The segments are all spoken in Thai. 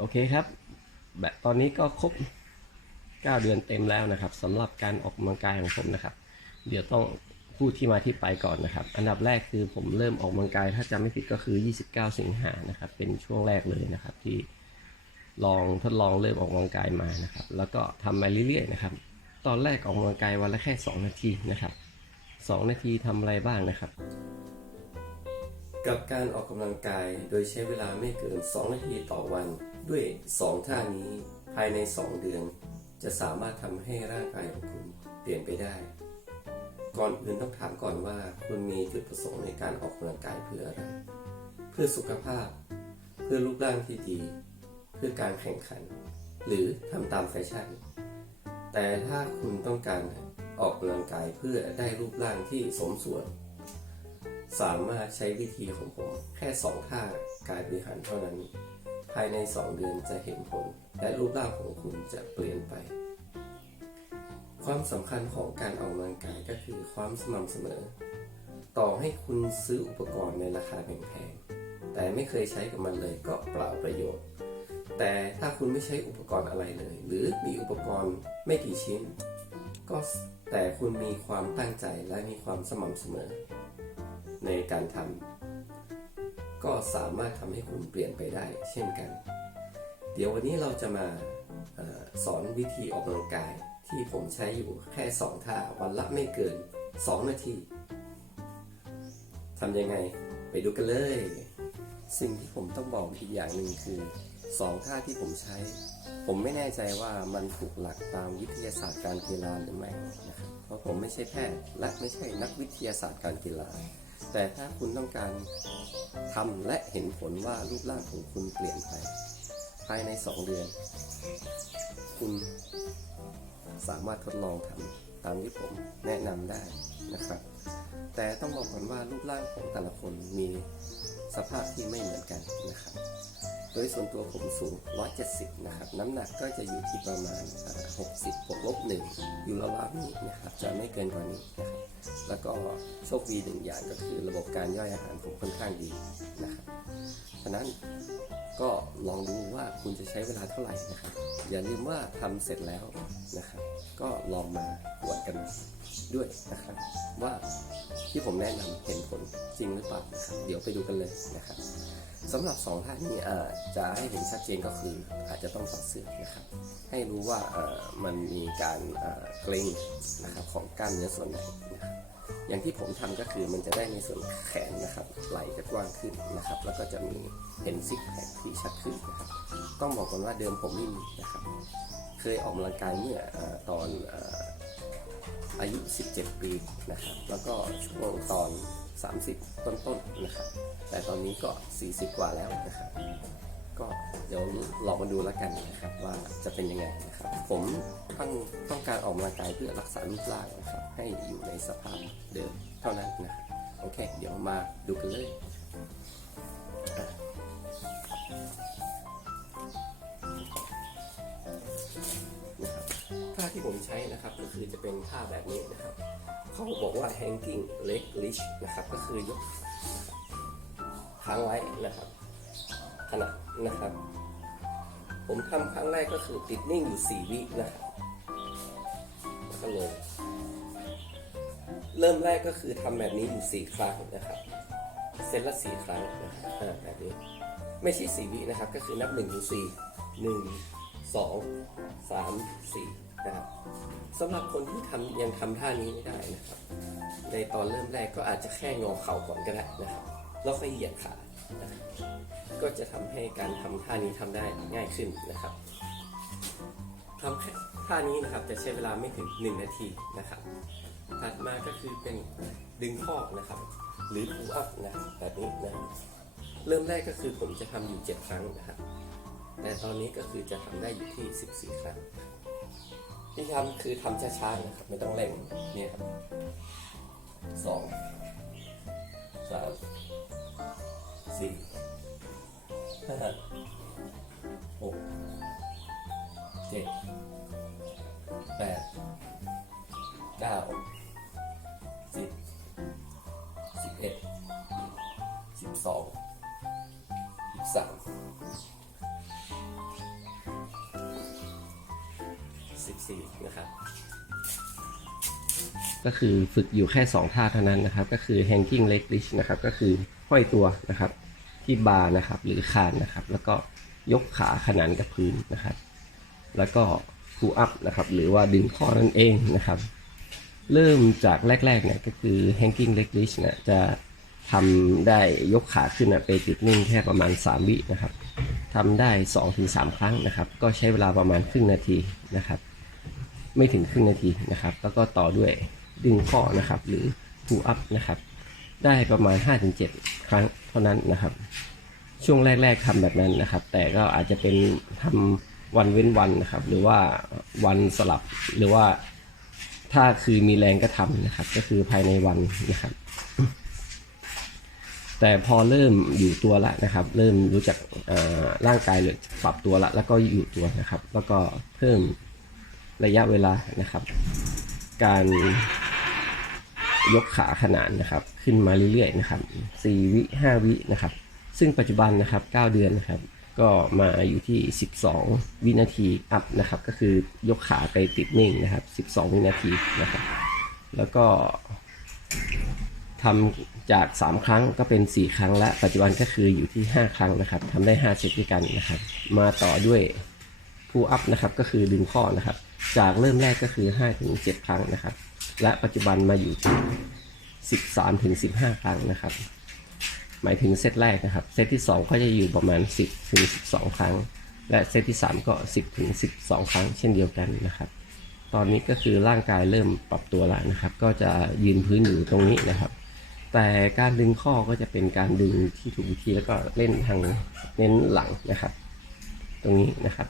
โอเคครับ แบบตอนนี้ก็ครบ 9 เดือนเต็มแล้วนะครับสำหรับการออกกำลังกายของผมนะครับ เดี๋ยวต้องพูดที่มาที่ไปก่อนนะครับ อันดับแรกคือผมเริ่มออกกำลังกาย ถ้าจำไม่ผิดก็คือ 29 สิงหานะครับ เป็นช่วงแรกเลยนะครับที่ลองทดลองเริ่มออกกำลังกายมานะครับ แล้วก็ทำมาเรื่อยๆนะครับ ตอนแรกออกกำลังกายวันละแค่ 2 นาทีนะครับ 2 นาทีทำอะไรบ้างนะครับ กับการออกกำลังกายโดยใช้เวลาไม่เกิน 2 นาทีต่อวัน ด้วย 2 ท่านี้ภายใน 2 เดือน จะสามารถทำให้ร่างกายของคุณเปลี่ยนไปได้ ก่อนอื่นต้องถามก่อนว่าคุณมีจุดประสงค์ในการออกกำลังกายเพื่ออะไร เพื่อสุขภาพ เพื่อรูปร่างที่ดี เพื่อการแข่งขัน หรือทำตามแฟชั่น แต่ถ้าคุณต้องการออกกำลังกายเพื่อได้รูปร่างที่สมส่วน สามารถใช้วิธีของผมแค่ 2 ท่ากายบริหารเท่านั้น ภายใน 2 เดือนจะเห็นผล และรูปร่างของคุณจะเปลี่ยนไป ความสำคัญของการออกกำลังกายก็คือความสม่ำเสมอ ต่อให้คุณซื้ออุปกรณ์ในราคาแพงๆแต่ไม่เคยใช้กับมันเลยก็เปล่าประโยชน์ แต่ถ้าคุณไม่ใช้อุปกรณ์อะไรเลย หรือมีอุปกรณ์ไม่กี่ชิ้น ก็แต่คุณมีความตั้งใจและมีความสม่ำเสมอ ในการทำก็สามารถทำให้คุณเปลี่ยนไปได้เช่นกัน เดี๋ยววันนี้เราจะมาอสอนวิธีออกกำลังกายที่ผมใช้อยู่แค่ 2 ท่าวันละไม่เกิน 2 นาทีทำยังไงไปดูกันเลย สิ่งที่ผมต้องบอกอีกอย่างหนึ่งคือ 2 ท่าที่ผมใช้ ผมไม่แน่ใจว่ามันถูกหลักตามวิทยาศาสตร์การกีฬาหรือไม่นะครับเพราะผมไม่ใช่แพทย์และไม่ใช่นักวิทยาศาสตร์การกีฬา แต่ถ้าคุณต้องการทำและเห็นผลว่ารูปร่างของคุณเปลี่ยนไป ภายใน 2 เดือน คุณสามารถทดลองทำ ตามที่ผมแนะนำได้นะครับ แต่ต้องบอกก่อนว่ารูปร่างของแต่ละคนมีสภาพที่ไม่เหมือนกันนะครับ โดยส่วนตัวผมสูง 170 นะครับ น้ำหนักก็จะอยู่ที่ประมาณ 60บวกลบหนึ่งอยู่ระหว่างนี้นะครับ จะไม่เกินกว่านี้นะครับ แล้วก็โชคดีหนึ่งอย่างก็คือระบบการย่อยอาหารผมค่อนข้างดีนะครับ ฉะนั้นก็ลองดูว่าคุณจะใช้เวลาเท่าไหร่นะครับ อย่าลืมว่าทำเสร็จแล้วนะครับ ก็ลองมาตรวจกันด้วยนะครับ ว่าที่ผมแนะนำเห็นผลจริงหรือเปล่านะครับเดี๋ยวไปดูกันเลยนะครับสำหรับสองท่านนี้จะให้เห็นชัดเจนก็คืออาจจะต้องถอดเสื้อนะครับ ให้รู้ว่ามันมีการเอ่อเกร็งนะครับของกล้ามเนื้อส่วนไหนนะครับ อย่างที่ผมทำก็คือมันจะได้ในส่วนแขนนะครับ ไหล่จะกว้างขึ้นนะครับ แล้วก็จะมีเห็นซิกแพคที่ชัดขึ้นนะครับ ต้องบอกก่อนว่าเดิมผมไม่มีนะครับ เคยออกกำลังกายเมื่อเออตอนอายุ 17 ปีนะครับ แล้วก็ช่วงตอน 30 ต้นๆนะครับ แต่ตอนนี้ก็ 40 กว่าแล้วนะครับ ก็เดี๋ยวลองมาดูแล้วกันนะครับว่าจะเป็นยังไงนะครับ ผมต้องต้องการออกกำลังกายเพื่อรักษารูปร่างนะครับให้อยู่ในสภาพเดิมเท่านั้นนะโอเค เดี๋ยวมาดูกันเลยนะครับท่าที่ผมใช้นะครับก็คือจะเป็นท่าแบบนี้นะครับ เขาบอกว่า hanging leg leash นะครับก็คือยกค้างไว้นะครับขณะ นะครับ ผมทำครั้งแรกก็คือติดนิ่งอยู่ 4 วินะครับแล้วก็ลยเริ่มแรกก็คือทำแบบนี้อยู่ 4 ครั้งนะครับ เซตละ 4 ครั้งนะครับแบบนี้ ไม่ใช่ 4 วินะครับ ก็คือนับ1ถึง4 1 2 3 4นะครับสำหรับคนที่ทำยังทำท่านี้ไม่ได้นะครับ ในตอนเริ่มแรกก็อาจจะแค่งอเข่าก่อนก็ได้นะครับ แล้วค่อยเหยียดขา ก็จะทำให้การทำท่านี้ทำได้ง่ายขึ้นนะครับทำแค่ท่านี้นะครับจะใช้เวลาไม่ถึง 1 นาทีนะครับถัดมาก็คือเป็นดึงข้อนะครับ หรือ pull up นะแบบนี้นะรเริ่มแรกก็คือผมจะทำอยู่ 7 ครั้งนะครับ แต่ตอนนี้ก็คือจะทำได้อยู่ที่ 14 ครั้ง ที่ทำคือทำช้าๆนะครับไม่ต้องเร่งเนี่ยครับสองสาม สี่ห้าหกเจ็ดแปดเก้าสิบสิบเอ็ดสิบสองสิบสามสิบสี่นะครับ ก็คือฝึกอยู่แค่ 2 ท่าเท่านั้นนะครับ ก็คือ hanging leg lift นะครับ ก็คือห้อยตัวนะครับ ที่บาร์นะครับ หรือคานนะครับ แล้วก็ยกขาขนานกับพื้นนะครับ แล้วก็ pull up นะครับ หรือว่าดึงข้อนั่นเองนะครับ เริ่มจากแรกๆเนี่ยก็คือ hanging leg lift เนี่ยจะทำได้ยกขาขึ้นนะไปติดนิ่งแค่ประมาณ 3 วินะครับทำได้ 2-3 ครั้งนะครับ ก็ใช้เวลาประมาณครึ่งนาทีนะครับ ไม่ถึงครึ่งนาทีนะครับ แล้วก็ต่อด้วยดึงข้อนะครับ หรือ pull up นะครับ ได้ประมาณ 5-7 ครั้งเท่านั้นนะครับ ช่วงแรก ๆทำแบบนั้นนะครับ แต่ก็อาจจะเป็นทำวันเว้นวันนะครับ หรือว่าวันสลับหรือว่าถ้าคือมีแรงก็ทำนะครับ ก็คือภายในวันนะครับ แต่พอเริ่มอยู่ตัวละนะครับ เริ่มรู้จักร่างกายเลยปรับตัวละ แล้วก็อยู่ตัวนะครับ แล้วก็เพิ่ม ระยะเวลานะครับ การยกขาขนานนะครับ ขึ้นมาเรื่อยๆนะครับ4วิ5วินะครับ ซึ่งปัจจุบันนะครับ 9 เดือนนะครับ ก็มาอยู่ที่ 12 วินาทีอัพนะครับ ก็คือยกขาไปติดนิ่งนะครับ 12 วินาทีนะครับ แล้วก็ทำจาก 3 ครั้งก็เป็น 4 ครั้งและปัจจุบันก็คืออยู่ที่ 5 ครั้งนะครับทำได้ 5 เซตด้วยกันนะครับ มาต่อด้วยผู้อัพนะครับก็คือดึงข้อนะครับ จากเริ่มแรกก็คือ5ถึง7ครั้งนะครับ และปัจจุบันมาอยู่ที่ 13ถึง15 ครั้งนะครับ หมายถึงเซตแรกนะครับ เซตที่ 2 ก็จะอยู่ประมาณ 10ถึง12 ครั้ง และเซตที่ 3 ก็ 10ถึง12 ครั้ง เช่นเดียวกันนะครับ ตอนนี้ก็คือร่างกายเริ่มปรับตัวแล้วนะครับ ก็จะยืนพื้นอยู่ตรงนี้นะครับ แต่การดึงข้อก็จะเป็นการดึงที่ถูกวิธีแล้วก็เล่นทางเน้นหลังนะครับ ตรงนี้นะครับ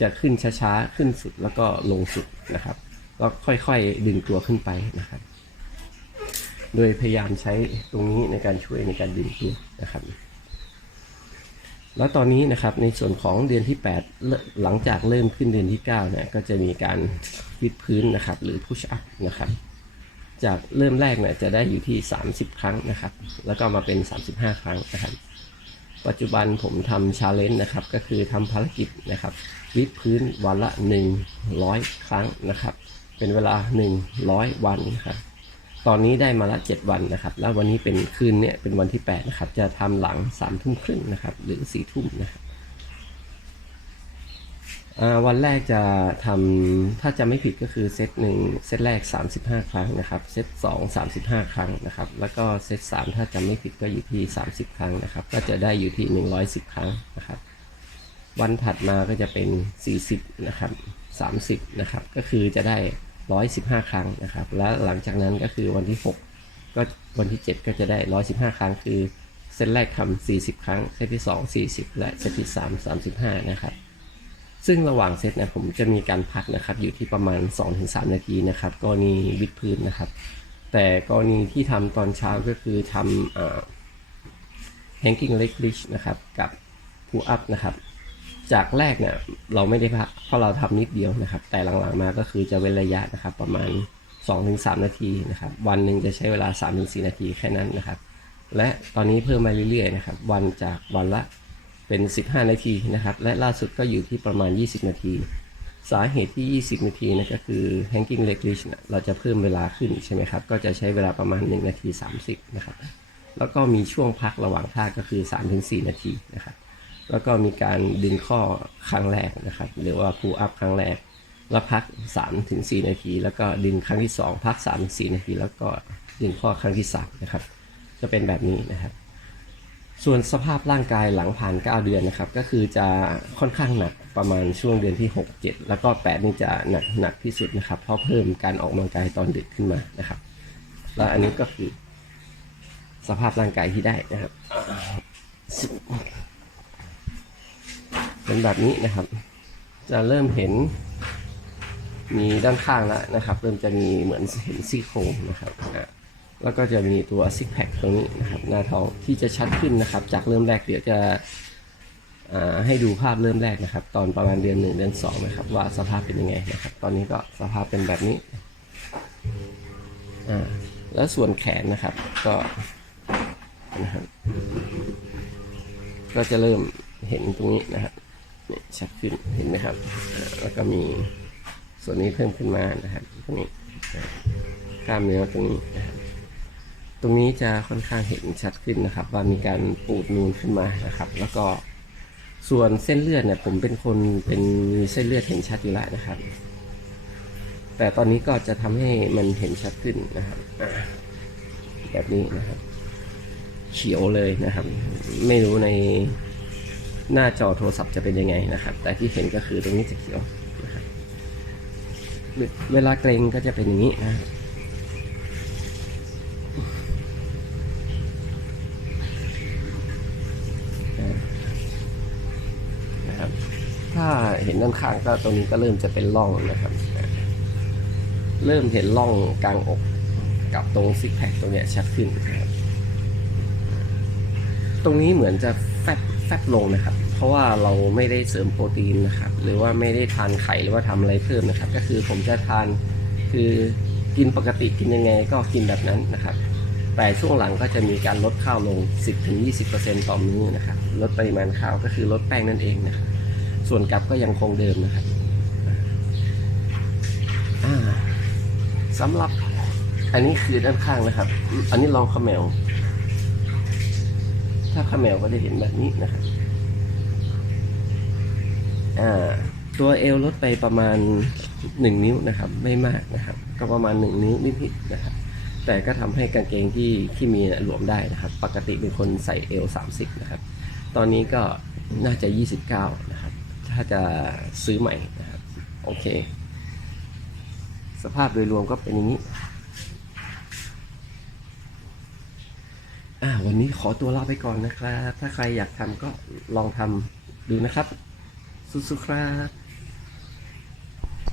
จะขึ้นช้าๆ ขึ้นสุดแล้วก็ลงสุดนะครับ แล้วค่อยๆดึงตัวขึ้นไปนะครับ โดยพยายามใช้ตรงนี้ในการช่วยในการดึงตัวนะครับ แล้วตอนนี้นะครับในส่วนของเดือนที่ 8 หลังจากเริ่มขึ้นเดือนที่9เนี่ยก็จะมีการวิดพื้นนะครับ หรือ push up นะครับ จากเริ่มแรกเนี่ยจะได้อยู่ที่ 30 ครั้งนะครับ แล้วก็มาเป็น 35 ครั้งนะครับ ปัจจุบันผมทำชาเลนจ์นะครับ ก็คือทำภารกิจนะครับ วิดพื้นวันละ 100 ครั้งนะครับ เป็นเวลา 100 วันนะครับ ตอนนี้ได้มาละ 7 วันนะครับ แล้ววันนี้เป็นคืนเนี่ยเป็นวันที่ 8 นะครับ จะทำหลัง3ทุ่มครึ่งนะครับ หรือ4ทุ่มนะครับวันแรกจะทำถ้าจะไม่ผิดก็คือเซตหนึ่งเซตแรก 35 ครั้งนะครับเซต2 35 ครั้งนะครับ แล้วก็เซต3ถ้าจำไม่ผิดก็อยู่ที่ 30 ครั้งนะครับ ก็จะได้อยู่ที่ 110 ครั้งนะครับ วันถัดมาก็จะเป็น 40 นะครับ 30 นะครับ ก็คือจะได้ 115 ครั้งนะครับ แล้วหลังจากนั้นก็คือวันที่ 6 ก็วันที่ 7 ก็จะได้ 115 ครั้ง คือเซตแรกทำ40 ครั้ง เซตที่ 2 40 และเซตที่ 3 35 นะครับ ซึ่งระหว่างเซตเนะผมจะมีการพักนะครับ อยู่ที่ประมาณ 2-3 นาทีนะครับ กรณีวิดพื้นนะครับ แต่กรณีที่ทำตอนเช้าก็คือทำ hanging leg lift นะครับ กับ pull up นะครับ จากแรกเนี่ยเราไม่ได้พักเพราะเราทำนิดเดียวนะครับ แต่หลังๆมาก็คือจะเว้นระยะนะครับ ประมาณ 2-3 นาทีนะครับ วันหนึ่งจะใช้เวลา 3-4 นาทีแค่นั้นนะครับ และตอนนี้เพิ่มมาเรื่อยๆนะครับ วันจากวันละเป็น 15 นาทีนะครับ และล่าสุดก็อยู่ที่ประมาณ 20 นาที สาเหตุที่ 20 นาทีนะก็คือ hanging leg lift เนี่ยเราจะเพิ่มเวลาขึ้นใช่ไหมครับ ก็จะใช้เวลาประมาณ 1 นาที 30 นะครับ แล้วก็มีช่วงพักระหว่างท่าก็คือ 3-4 นาทีนะครับ แล้วก็มีการดึงข้อครั้งแรกนะครับ หรือว่า pull up ครั้งแรก แล้วพัก3-4นาที แล้วก็ดึงครั้งที่ 2 พัก3-4นาที แล้วก็ดึงข้อครั้งที่3นะครับ จะเป็นแบบนี้นะครับ ส่วนสภาพร่างกายหลังผ่าน 9 เดือนนะครับ ก็คือจะค่อนข้างหนักประมาณช่วงเดือนที่ 6 7 แล้วก็ 8 นี่จะหนักหนักที่สุดนะครับ เพราะเพิ่มการออกกำลังกายตอนดึกขึ้นมานะครับ แล้วอันนี้ก็คือสภาพร่างกายที่ได้นะครับ เป็นแบบนี้นะครับ จะเริ่มเห็น มีด้านข้างแล้วนะครับ เริ่มจะมีเหมือนเห็นซี่โครงนะครับอะแล้วก็จะมีตัวซิกแพคตรงนี้นะครับหน้าท้องที่จะชัดขึ้นนะครับ จากเริ่มแรกเดี๋ยวจะให้ดูภาพเริ่มแรกนะครับ ตอนประมาณเดือนหนึ่งเดือนสองนะครับ ว่าสภาพเป็นยังไงนะครับ ตอนนี้ก็สภาพเป็นแบบนี้แล้วส่วนแขนนะครับก็นะครับก็จะเริ่มเห็นตรงนี้นะครับ นี่ชัดขึ้นเห็นไหมครับ แล้วก็มีส่วนนี้เพิ่มขึ้นมานะครับตรงนี้กล้ามเนื้อตรงนี้นะครับตรงนี้จะค่อนข้างเห็นชัดขึ้นนะครับ ว่ามีการปูดนูนขึ้นมานะครับ แล้วก็ส่วนเส้นเลือดเนี่ยผมเป็นคนเป็นมีเส้นเลือดเห็นชัดอยู่แล้วนะครับ แต่ตอนนี้ก็จะทำให้มันเห็นชัดขึ้นนะครับแบบนี้นะครับ เขียวเลยนะครับ ไม่รู้ใน หน้าจอโทรศัพท์จะเป็นยังไงนะครับ แต่ที่เห็นก็คือตรงนี้จะเขียวนะครับเวลาเกรงก็จะเป็นอย่างนี้นะนะครับถ้าเห็นด้านข้างก็ตรงนี้ก็เริ่มจะเป็นร่องนะครับ เริ่มเห็นร่องกลางอกกับตรงซิกแพคตรงเนี้ยชัดขึ้นนะครับตรงนี้เหมือนจะแฟบ แฟบลงนะครับ เพราะว่าเราไม่ได้เสริมโปรตีนนะครับ หรือว่าไม่ได้ทานไข่หรือว่าทำอะไรเพิ่มนะครับ ก็คือผมจะทานคือกินปกติกินยังไงก็กินแบบนั้นนะครับ แต่ช่วงหลังก็จะมีการลดข้าวลง 10-20%ต่อมื้อนะครับ ลดปริมาณข้าวก็คือลดแป้งนั่นเองนะครับ ส่วนกลับก็ยังคงเดิมนะครับสำหรับอันนี้คือด้านข้างนะครับ อันนี้ลองเขมว ถ้าขมวก็จะเห็นแบบนี้นะครับตัวเอวลดไปประมาณ 1 นิ้วนะครับ ไม่มากนะครับ ก็ประมาณ 1 นิ้วนิดๆนะครับ แต่ก็ทำให้กางเกงที่ที่มีน่ะหลวมได้นะครับ ปกติเป็นคนใส่เอว30 นะครับ ตอนนี้ก็น่าจะ 29 นะครับ ถ้าจะซื้อใหม่นะครับ โอเค สภาพโดยรวมก็เป็นอย่างนี้ อ่าวันนี้ขอตัวลาไปก่อนนะครับ ถ้าใครอยากทำก็ลองทำดูนะครับ สู้ๆครับ